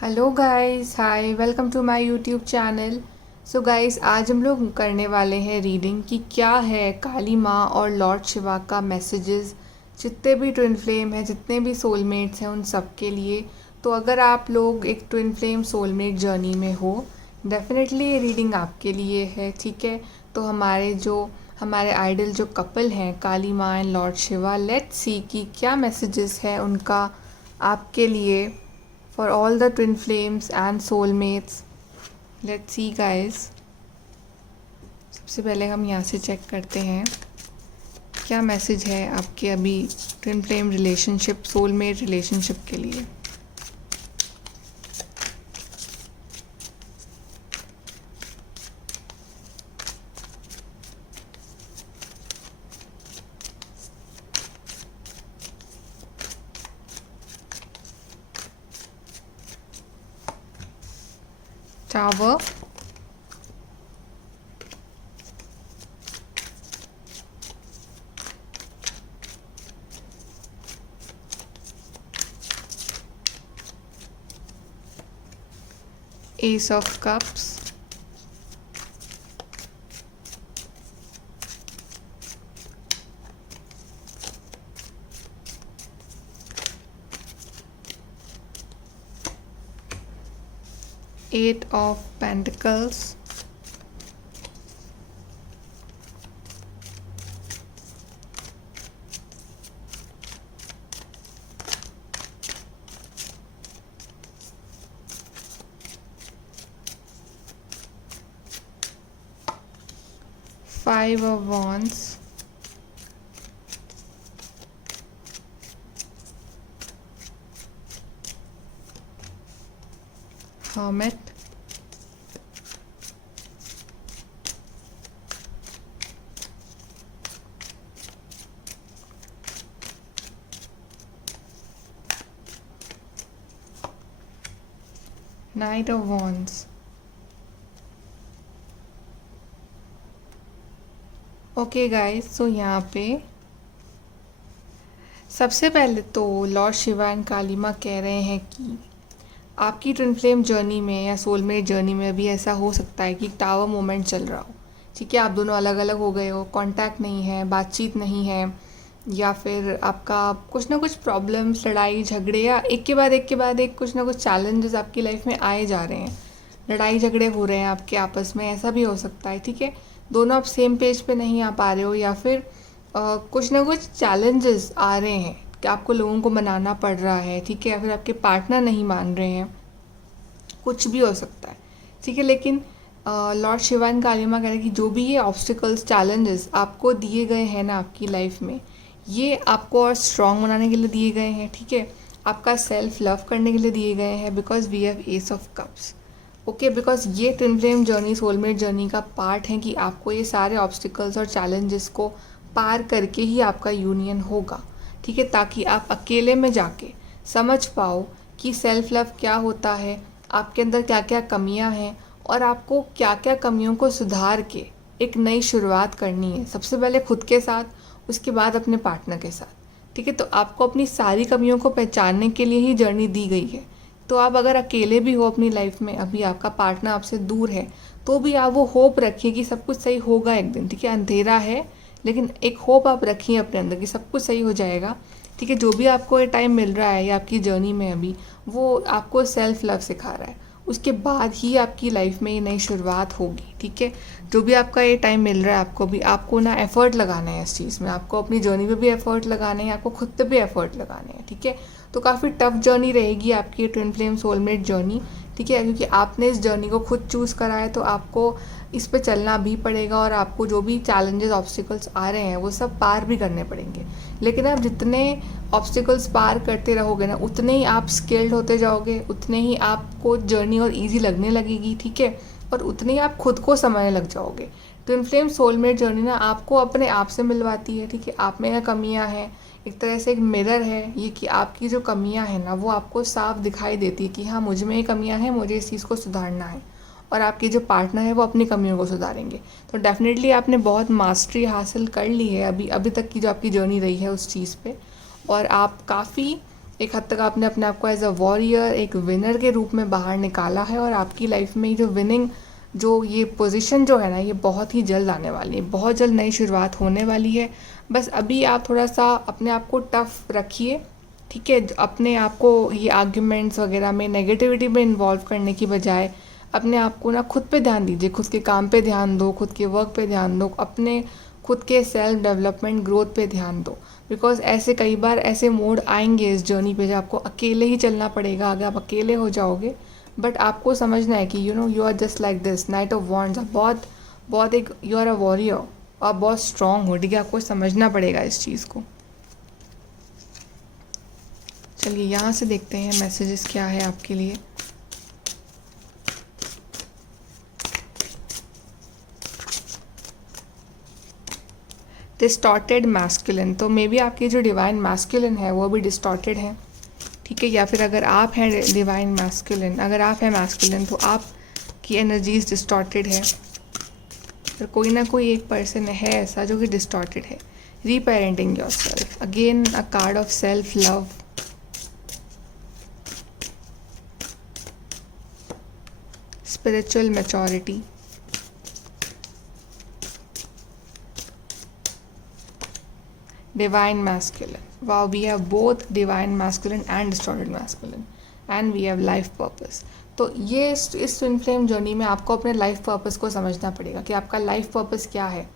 Hello guys, hi, welcome to my YouTube channel. So guys, आज हम लोग करने वाले हैं रीडिंग कि क्या है काली माँ और लॉर्ड शिवा का मैसेजेस, जितने भी ट्विन फ्लेम हैं, जितने भी सोलमेट्स हैं, उन सब के लिए। तो अगर आप लोग एक ट्विन फ्लेम सोलमेट जर्नी में हो, डेफिनेटली ये रीडिंग आपके लिए है, ठीक है। तो हमारे आइडल जो कपल हैं, काली माँ and Lord Shiva, let's see कि क्या मैसेजेस है उनका आपके लिए, for all the twin flames and soulmates. Let's see guys. सबसे पहले हम यहाँ से चेक करते हैं क्या मैसेज है आपके अभी twin flame relationship, soulmate relationship के लिए। Tower, S of cups, 8 of Pentacles, Five of Wands, Hermit, Knight of Wands। Okay guys, so यहाँ पे सबसे पहले तो लॉर्ड शिवा एंड काली माँ कह रहे हैं कि आपकी ट्विन फ्लेम जर्नी में या सोलमेट जर्नी में भी ऐसा हो सकता है कि टावर मोमेंट चल रहा हो, ठीक है। आप दोनों अलग अलग हो गए हो, कांटेक्ट नहीं है, बातचीत नहीं है, या फिर आपका कुछ ना कुछ प्रॉब्लम्स, लड़ाई झगड़े, या एक के बाद एक कुछ ना कुछ चैलेंजेस आपकी लाइफ में आए जा रहे हैं, लड़ाई झगड़े हो रहे हैं आपके आपस में, ऐसा भी हो सकता है, ठीक है। दोनों आप सेम पेज पे नहीं आ पा रहे हो, या फिर कुछ ना कुछ चैलेंजेस आ रहे हैं कि आपको लोगों को मनाना पड़ रहा है, ठीक है, या फिर आपके पार्टनर नहीं मान रहे हैं, कुछ भी हो सकता है, ठीक है। लेकिन लॉर्ड शिवा एंड काली माँ कह रहे हैं कि जो भी ये ऑब्स्टिकल्स, चैलेंजेस आपको दिए गए हैं ना आपकी लाइफ में, ये आपको और स्ट्रॉन्ग बनाने के लिए दिए गए हैं, ठीक है। आपका सेल्फ लव करने के लिए दिए गए हैं, because we have ace of cups. Okay, because ये twin flame journey, soulmate journey का पार्ट है कि आपको ये सारे ऑब्स्टिकल्स और चैलेंजेस को पार करके ही आपका यूनियन होगा, ठीक है, ताकि आप अकेले में जाके समझ पाओ कि सेल्फ लव क्या होता है, आपके अंदर क्या क्या कमियां हैं, और आपको क्या क्या कमियों को सुधार के एक नई शुरुआत करनी है। सबसे पहले खुद के साथ, उसके बाद अपने पार्टनर के साथ, ठीक है। तो आपको अपनी सारी कमियों को पहचानने के लिए ही जर्नी दी गई है। तो आप अगर अकेले भी हो अपनी लाइफ में, अभी आपका पार्टनर आपसे दूर है, तो भी आप वो होप रखिए कि सब कुछ सही होगा एक दिन, ठीक है। अंधेरा है, लेकिन एक होप आप रखिए अपने अंदर कि सब कुछ सही हो जाएगा, ठीक है। जो भी आपको ये टाइम मिल रहा है या आपकी जर्नी में अभी, वो आपको सेल्फ लव सिखा रहा है, उसके बाद ही आपकी लाइफ में ये नई शुरुआत होगी, ठीक है। जो भी आपका ये टाइम मिल रहा है आपको भी, आपको ना एफर्ट लगाना है इस चीज़ में, आपको अपनी जर्नी पे भी एफर्ट लगाने हैं, आपको खुद पे भी एफर्ट लगाने हैं, ठीक है। तो काफ़ी टफ जर्नी रहेगी आपकी ट्विन फ्लेम सोलमेट जर्नी, ठीक है, क्योंकि आपने इस जर्नी को खुद चूज़ करा है, तो आपको इस पे चलना भी पड़ेगा, और आपको जो भी चैलेंजेस, ऑब्स्टिकल्स आ रहे हैं, वो सब पार भी करने पड़ेंगे। लेकिन आप जितने ऑब्स्टिकल्स पार करते रहोगे ना, उतने ही आप स्किल्ड होते जाओगे, उतने ही आपको जर्नी और ईजी लगने लगेगी, ठीक है, और उतने ही आप खुद को समझने लग जाओगे। ट्विन फ्लेम सोलमेट जर्नी ना आपको अपने आप से मिलवाती है, ठीक है। आप में कमियां हैं, एक तरह से एक मिरर है ये, कि आपकी जो कमियां हैं ना, वो आपको साफ दिखाई देती है कि हाँ, मुझ में ये कमियां हैं, मुझे इस चीज़ को सुधारना है, और आपके जो पार्टनर है वो अपनी कमियों को सुधारेंगे। तो डेफिनेटली आपने बहुत मास्टरी हासिल कर ली है अभी तक की जो आपकी जर्नी रही है उस चीज़ पे, और आप काफ़ी एक हद तक आपने अपने आप को एज अ वॉरियर, एक विनर के रूप में बाहर निकाला है, और आपकी लाइफ में जो विनिंग, जो ये पोजीशन जो है ना, ये बहुत ही जल्द आने वाली है, बहुत जल्द नई शुरुआत होने वाली है। बस अभी आप थोड़ा सा अपने आप को टफ रखिए, ठीक है। अपने आप को ये आर्ग्यूमेंट्स वगैरह में, नेगेटिविटी में इन्वॉल्व करने की बजाय अपने आप को ना खुद पे ध्यान दीजिए, खुद के काम पे ध्यान दो, खुद के वर्क पे ध्यान दो, अपने खुद के सेल्फ डेवलपमेंट ग्रोथ पे ध्यान दो। बिकॉज ऐसे कई बार ऐसे मोड आएंगे इस जर्नी पे जब आपको अकेले ही चलना पड़ेगा, अगर आप अकेले हो जाओगे। बट आपको समझना है कि you are just like this knight of wands. आप बहुत बहुत एक यू आर अ वॉरियर, आप बहुत स्ट्रांग हो, ठीक है। आपको समझना पड़ेगा इस चीज़ को। चलिए यहाँ से देखते हैं मैसेजेस क्या है आपके लिए। डिस्टॉर्टेड मैस्कुलिन, तो मे बी आपकी जो डिवाइन मैस्कुलिन है वो भी डिस्टॉर्टेड है, ठीक है। या फिर अगर आप हैं डिवाइन मैस्कुलिन, अगर आप हैं मैस्कुलिन, तो आपकी एनर्जीज डिस्टॉर्टेड है। पर कोई ना कोई एक पर्सन है ऐसा जो कि डिस्टॉर्टेड है। Reparenting yourself, again a card of self love. Spiritual maturity, divine masculine. Wow, we have both divine masculine and distorted masculine, and we have life purpose. तो ये इस ट्विन फ्लेम जर्नी में आपको अपने लाइफ पर्पस को समझना पड़ेगा कि आपका लाइफ पर्पस क्या है।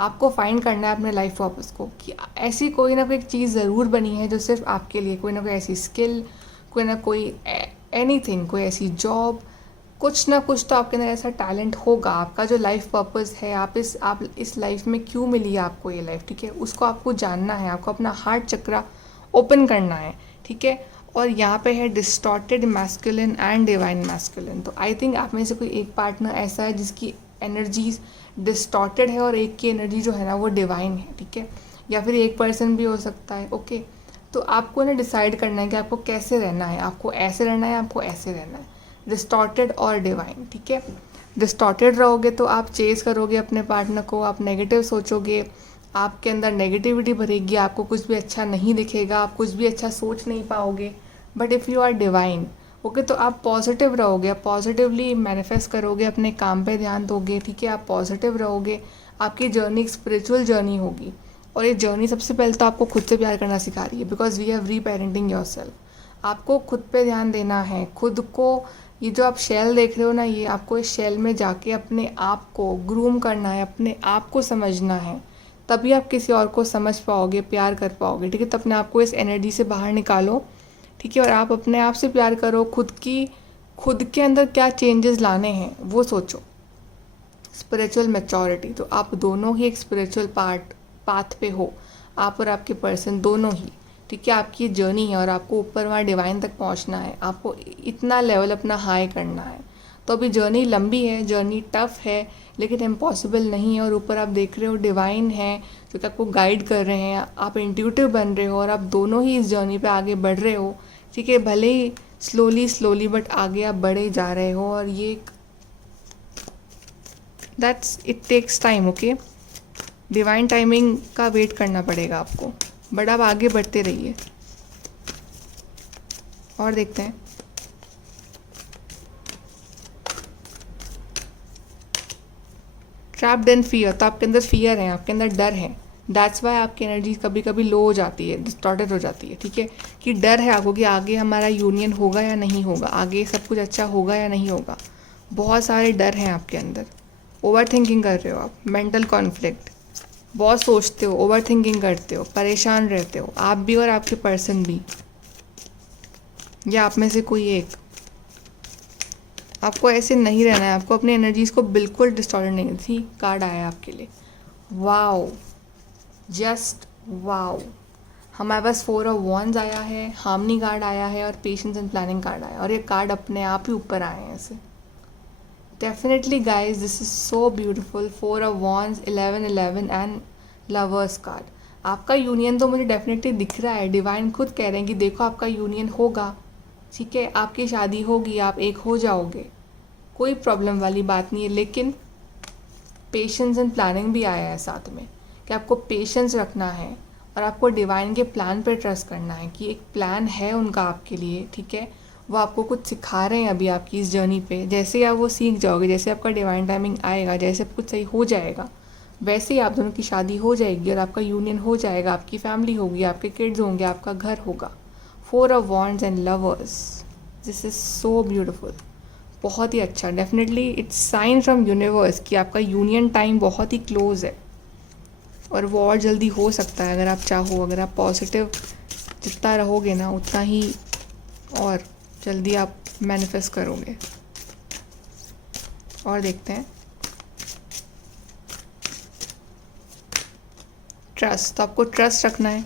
आपको फाइंड करना है अपने लाइफ पर्पस को, कि ऐसी कोई ना कोई चीज़ ज़रूर बनी है जो सिर्फ आपके लिए, कोई ना कोई ऐसी स्किल, कोई ना कोई एनीथिंग, कोई ऐसी जॉब, कुछ ना कुछ तो आपके अंदर ऐसा टैलेंट होगा। आपका जो लाइफ पर्पस है, आप इस लाइफ में क्यों मिली है आपको ये लाइफ, ठीक है, उसको आपको जानना है। आपको अपना हार्ट चक्रा ओपन करना है, ठीक है। और यहाँ पे है distorted masculine and divine masculine. तो आई थिंक आप में से कोई एक पार्टनर ऐसा है जिसकी एनर्जीज डिस्टॉर्टेड है और एक की एनर्जी जो है ना वो डिवाइन है, ठीक है। या फिर एक पर्सन भी हो सकता है, ओके। तो आपको ना डिसाइड करना है कि आपको कैसे रहना है, आपको ऐसे रहना है, आपको ऐसे रहना है, डिस्टॉर्टेड और डिवाइन, ठीक है। डिस्टॉर्टेड रहोगे तो आप चेज करोगे अपने पार्टनर को, आप नेगेटिव सोचोगे, आपके अंदर नेगेटिविटी भरेगी, आपको कुछ भी अच्छा नहीं दिखेगा, आप कुछ भी अच्छा सोच नहीं पाओगे। But if you are divine, okay, तो आप पॉजिटिव रहोगे, आप पॉजिटिवली मैनिफेस्ट करोगे, अपने काम पे ध्यान दोगे, ठीक है। आप पॉजिटिव रहोगे, आपकी जर्नी एक स्पिरिचुअल जर्नी होगी। और ये जर्नी सबसे पहले तो आपको खुद से प्यार करना सिखा रही है, बिकॉज वी हैव रीपेरेंटिंग योरसेल्फ। आपको खुद पे ध्यान देना है, खुद को, ये जो आप शेल देख रहे हो ना, ये आपको इस शेल में जाके अपने आप को ग्रूम करना है, अपने आप को समझना है, तभी आप किसी और को समझ पाओगे, प्यार कर पाओगे, ठीक है। तो अपने आप को इस एनर्जी से बाहर निकालो, ठीक है। और आप अपने आप से प्यार करो, खुद के अंदर क्या चेंजेस लाने हैं वो सोचो। स्पिरिचुअल मैच्योरिटी, तो आप दोनों ही एक स्पिरिचुअल पाथ पे हो, आप और आपके पर्सन दोनों ही, ठीक है। आपकी जर्नी है और आपको ऊपर वहाँ डिवाइन तक पहुँचना है, आपको इतना लेवल अपना हाई करना है। तो अभी जर्नी लंबी है, जर्नी टफ है, लेकिन इम्पॉसिबल नहीं है। और ऊपर आप देख रहे हो डिवाइन है जो कि आपको गाइड कर रहे हैं, आप इंट्यूटिव बन रहे हो और आप दोनों ही इस जर्नी पे आगे बढ़ रहे हो, ठीक है। भले ही स्लोली बट आगे आप बढ़े जा रहे हो। और ये it takes time, okay. Divine timing का वेट करना पड़ेगा आपको, बट आप आगे बढ़ते रहिए। और देखते हैं, ट्रैप्ड इन फियर, तो आपके अंदर फियर है, आपके अंदर डर है। दैट्स वाई आपकी एनर्जी कभी कभी लो हो जाती है, डिस्टॉर्टेड हो जाती है, ठीक है। कि डर है आपको कि आगे हमारा यूनियन होगा या नहीं होगा, आगे सब कुछ अच्छा होगा या नहीं होगा। बहुत सारे डर हैं आपके अंदर। ओवर थिंकिंग कर रहे हो आप, मेंटल कॉन्फ्लिक्ट, बहुत सोचते हो, ओवर थिंकिंग करते हो, परेशान रहते हो, आप भी और आपके पर्सन भी, या आप में से कोई एक। आपको ऐसे नहीं रहना है, आपको अपनी एनर्जीज को बिल्कुल डिस्टॉर्ट नहीं थी। कार्ड आया आपके लिए, वाओ, जस्ट वाओ। हमारे पास 4 ऑफ वॉन्ड्स आया है, हार्मनी कार्ड आया है और पेशेंस एंड प्लानिंग कार्ड आया, और ये कार्ड अपने आप ही ऊपर आए हैं ऐसे। Definitely guys, this is so beautiful. 4 of wands, 11 and lovers card. आपका यूनियन तो मुझे डेफिनेटली दिख रहा है। डिवाइन खुद कह रहे हैं कि देखो आपका यूनियन होगा, ठीक है, आपकी शादी होगी, आप एक हो जाओगे, कोई प्रॉब्लम वाली बात नहीं है। लेकिन पेशेंस एंड प्लानिंग भी आया है साथ में, कि आपको पेशेंस रखना है और आपको डिवाइन के प्लान पे ट्रस्ट करना है कि एक प्लान है उनका आपके लिए, ठीक है। वो आपको कुछ सिखा रहे हैं अभी आपकी इस जर्नी पे। जैसे ही आप वो सीख जाओगे, जैसे आपका डिवाइन टाइमिंग आएगा, जैसे कुछ सही हो जाएगा, वैसे ही आप दोनों की शादी हो जाएगी और आपका यूनियन हो जाएगा, आपकी फैमिली होगी, आपके किड्स होंगे, आपका घर होगा। 4 of wands and lovers, this is so beautiful. बहुत ही अच्छा, definitely it's sign from universe कि आपका यूनियन टाइम बहुत ही क्लोज है और वो और जल्दी हो सकता है अगर आप चाहो। अगर आप पॉजिटिव जितना रहोगे ना, उतना ही और जल्दी आप मैनिफेस्ट करोगे। और देखते हैं ट्रस्ट। तो आपको ट्रस्ट रखना है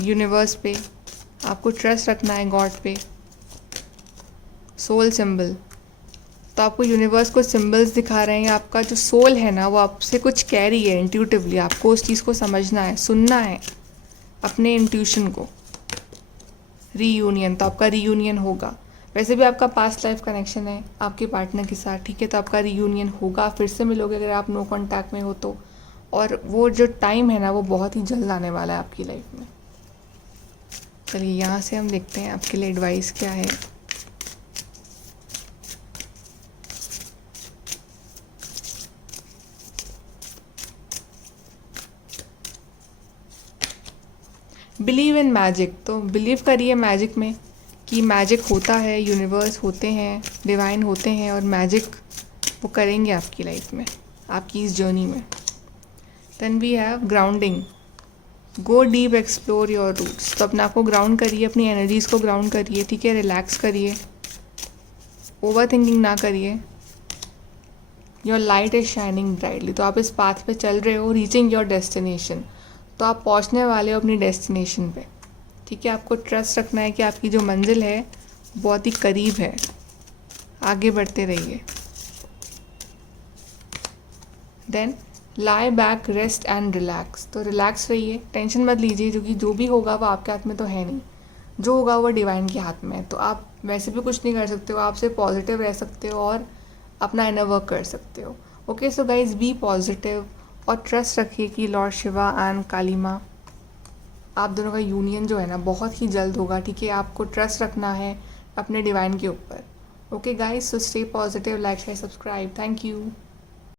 यूनिवर्स पे, आपको ट्रस्ट रखना है गॉड पे। सोल सिंबल, तो आपको यूनिवर्स को सिंबल्स दिखा रहे हैं। आपका जो सोल है ना, वो आपसे कुछ कह रही है इंट्यूटिवली। आपको उस चीज़ को समझना है, सुनना है अपने इंट्यूशन को। रीयूनियन, तो आपका रीयूनियन होगा। वैसे भी आपका पास्ट लाइफ कनेक्शन है आपके पार्टनर के साथ, ठीक है। तो आपका रीयूनियन होगा, फिर से मिलोगे अगर आप नो कॉन्टैक्ट में हो तो। और वो जो टाइम है ना, वो बहुत ही जल्द आने वाला है आपकी लाइफ में। चलिए यहाँ से हम देखते हैं आपके लिए एडवाइस क्या है। बिलीव इन मैजिक, तो बिलीव करिए मैजिक में कि मैजिक होता है, यूनिवर्स होते हैं, डिवाइन होते हैं और मैजिक वो करेंगे आपकी लाइफ में, आपकी इस जर्नी में। Then we have grounding, go deep, explore your roots. तो अपने आप को ग्राउंड करिए, अपनी एनर्जीज़ को ग्राउंड करिए, ठीक है। रिलैक्स करिए, ओवर थिंकिंग ना करिए। Your light is shining brightly, तो आप इस पाथ पे चल रहे हो, रीचिंग योर डेस्टिनेशन। तो आप पहुंचने वाले हो अपनी डेस्टिनेशन पे, ठीक है। आपको ट्रस्ट रखना है कि आपकी जो मंजिल है बहुत ही करीब है। आगे बढ़ते रहिए। Then lie back, rest and relax, तो रिलैक्स रहिए, टेंशन मत लीजिए, क्योंकि जो भी होगा वो आपके हाथ में तो है नहीं। जो होगा वो डिवाइन के हाथ में है। तो आप वैसे भी कुछ नहीं कर सकते हो, आप सिर्फ पॉजिटिव रह सकते हो और अपना इनर वर्क कर सकते हो। Okay, so guys be positive और ट्रस्ट रखिए कि लॉर्ड शिवा एंड काली माँ, आप दोनों का यूनियन जो है ना बहुत ही जल्द होगा, ठीक है। आपको ट्रस्ट रखना है अपने डिवाइन के ऊपर। Okay guys, so stay positive, like share subscribe. Thank you.